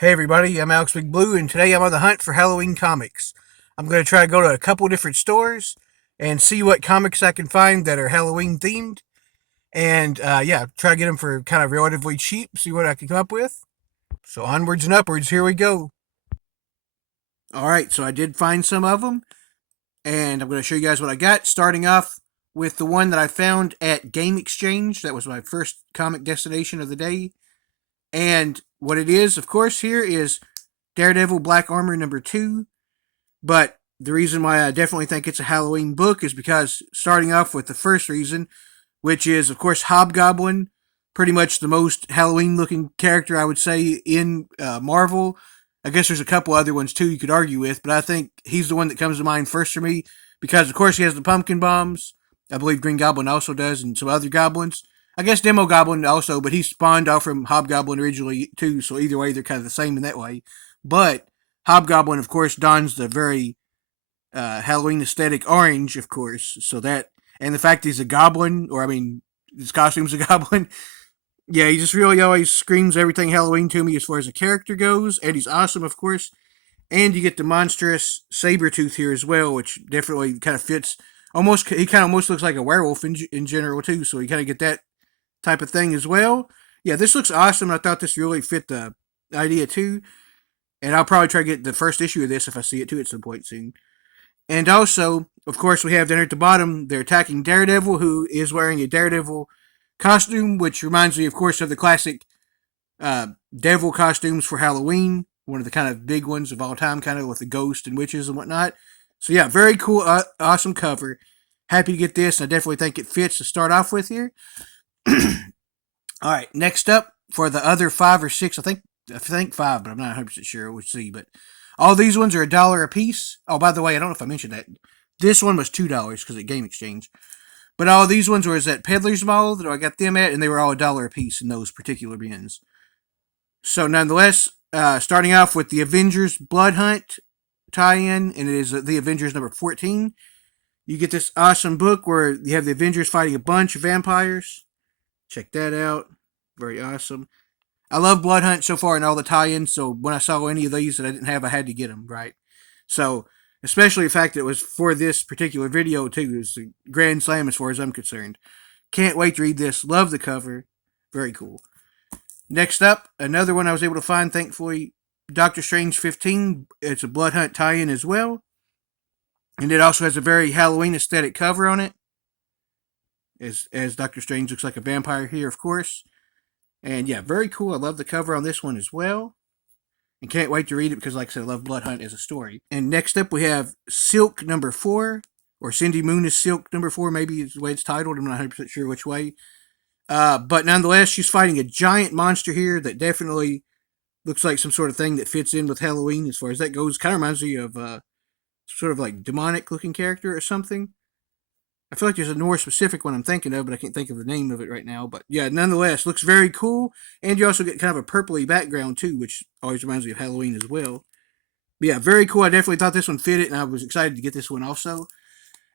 Hey everybody, I'm Alex Big Blue, and today I'm on the hunt for Halloween comics. I'm going to try to go to a couple different stores and see what comics I can find that are Halloween themed, and try to get them for kind of relatively cheap, see what I can come up with. So onwards and upwards, here we go. Alright, so I did find some of them, and I'm going to show you guys what I got, starting off with the one that I found at Game Exchange. That was my first comic destination of the day. And what it is, of course, here is Daredevil Black Armor number 2. But the reason why I definitely think it's a Halloween book is because, starting off with the first reason, which is, of course, Hobgoblin, pretty much the most Halloween looking character, I would say, in Marvel. I guess there's a couple other ones too you could argue with, but I think he's the one that comes to mind first for me because, of course, he has the pumpkin bombs. I believe Green Goblin also does, and some other goblins. I guess Demo Goblin also, but he spawned off from Hobgoblin originally too, so either way, they're kind of the same in that way. But Hobgoblin, of course, dons the very Halloween aesthetic orange, of course. So that, and the fact he's a goblin, or I mean, his costume's a goblin. Yeah, he just really always screams everything Halloween to me as far as a character goes, and he's awesome, of course. And you get the monstrous saber tooth here as well, which definitely kind of fits. Almost, he kind of almost looks like a werewolf in general too. So you kind of get that type of thing as well. Yeah, this looks awesome. I thought this really fit the idea too, and I'll probably try to get the first issue of this if I see it too at some point soon. And also, of course, we have down at the bottom, they're attacking Daredevil, who is wearing a Daredevil costume, which reminds me, of course, of the classic devil costumes for Halloween, one of the kind of big ones of all time, kind of with the ghost and witches and whatnot. So, yeah, very cool, awesome cover. Happy to get this, and I definitely think it fits to start off with here. All right, next up for the other 5 or 6, I think 5, but I'm not 100% sure. We'll see. But all these ones are $1 a piece. Oh, by the way, I don't know if I mentioned that. This one was $2 because at Game Exchange. But all these ones were at Peddler's Mall that I got them at, and they were all $1 a piece in those particular bins. So, nonetheless, starting off with the Avengers Blood Hunt tie-in, and it is the Avengers number 14. You get this awesome book where you have the Avengers fighting a bunch of vampires. Check that out. Very awesome. I love Blood Hunt so far and all the tie-ins. So when I saw any of these that I didn't have, I had to get them, right? So especially the fact that it was for this particular video too is a grand slam as far as I'm concerned. Can't wait to read this. Love the cover. Very cool. Next up, another one I was able to find, thankfully, Doctor Strange 15. It's a Blood Hunt tie-in as well. And it also has a very Halloween aesthetic cover on it. As Doctor Strange looks like a vampire here, of course. And yeah, very cool. I love the cover on this one as well. And can't wait to read it because, like I said, I love Blood Hunt as a story. And next up, we have Silk number 4, or Cindy Moon is Silk number 4, maybe is the way it's titled. I'm not 100% sure which way. But nonetheless, she's fighting a giant monster here that definitely looks like some sort of thing that fits in with Halloween as far as that goes. Kind of reminds me of sort of like demonic looking character or something. I feel like there's a more specific one I'm thinking of, but I can't think of the name of it right now. But yeah, nonetheless, looks very cool. And you also get kind of a purpley background too, which always reminds me of Halloween as well. But yeah, very cool. I definitely thought this one fit it, and I was excited to get this one also.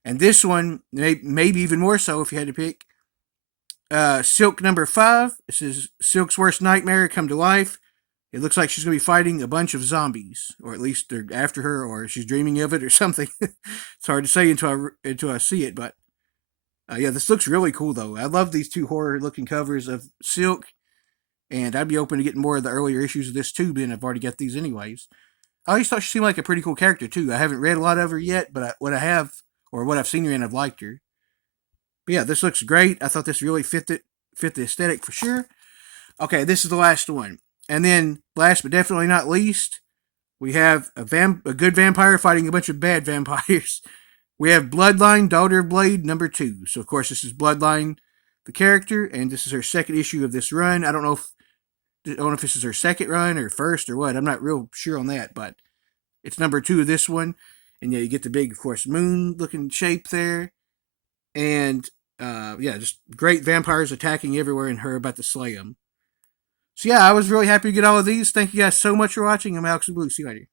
And this one, maybe even more so if you had to pick. Silk number 5. This is Silk's worst nightmare come to life. It looks like she's going to be fighting a bunch of zombies, or at least they're after her, or she's dreaming of it, or something. It's hard to say until I see it, but yeah, this looks really cool though. I love these two horror-looking covers of Silk, and I'd be open to getting more of the earlier issues of this too, being I've already got these anyways. I always thought she seemed like a pretty cool character too. I haven't read a lot of her yet, but what I have, or what I've seen her in, I've liked her. But yeah, this looks great. I thought this really fit the aesthetic for sure. Okay, this is the last one, and then last but definitely not least, we have a good vampire fighting a bunch of bad vampires. We have Bloodline, Daughter of Blade, number 2. So, of course, this is Bloodline, the character, and this is her second issue of this run. I don't know if this is her second run or first or what. I'm not real sure on that, but it's number 2 of this one. And yeah, you get the big, of course, moon-looking shape there. And, yeah, just great vampires attacking everywhere and her about to slay them. So, yeah, I was really happy to get all of these. Thank you guys so much for watching. I'm Alex Blue. See you later.